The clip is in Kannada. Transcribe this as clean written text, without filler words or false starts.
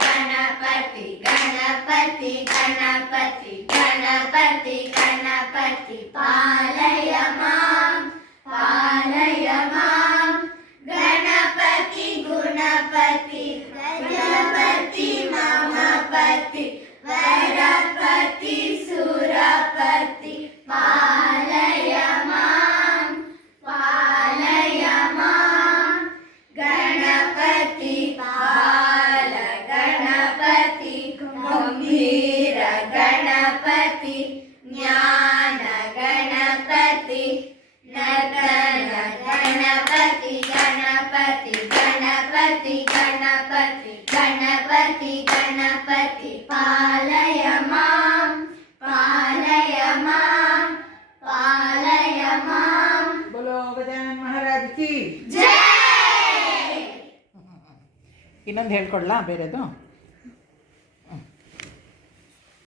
ಗಣಪತಿ ಗಣಪತಿ ಗಣಪತಿ ಗಣಪತಿ ಗಣಪತಿ ಪಾಲಯ ಮಾಂ ಗಣಪತಿ ಗುಣಪತಿ ಪ್ರಜಾಪತಿ ಮಮಪತಿ ವರಪತಿ ಸುರಪತಿ ಪಾಲಯ ಮಾಂ ಗಣಪತಿ ಬಾಲ ಗಣಪತಿ ಗಂಭೀರ ಗಣಪತಿ ಜ್ಞಾನ ಗಣಪತಿ ನರ್ತನ ಗಣಪತಿ ಗಣಪತಿ ಗಣಪತಿ ಗಣಪತಿ ಗಣಪತಿ ಗಣಪತಿ ಪಾಲಯ ಮಾಂ बोलो गजानन महाराज की ಜೈ. ಇನ್ನೊಂದು ಹೇಳ್ಕೊಡ್ಲಾ ಬೇರೆದು?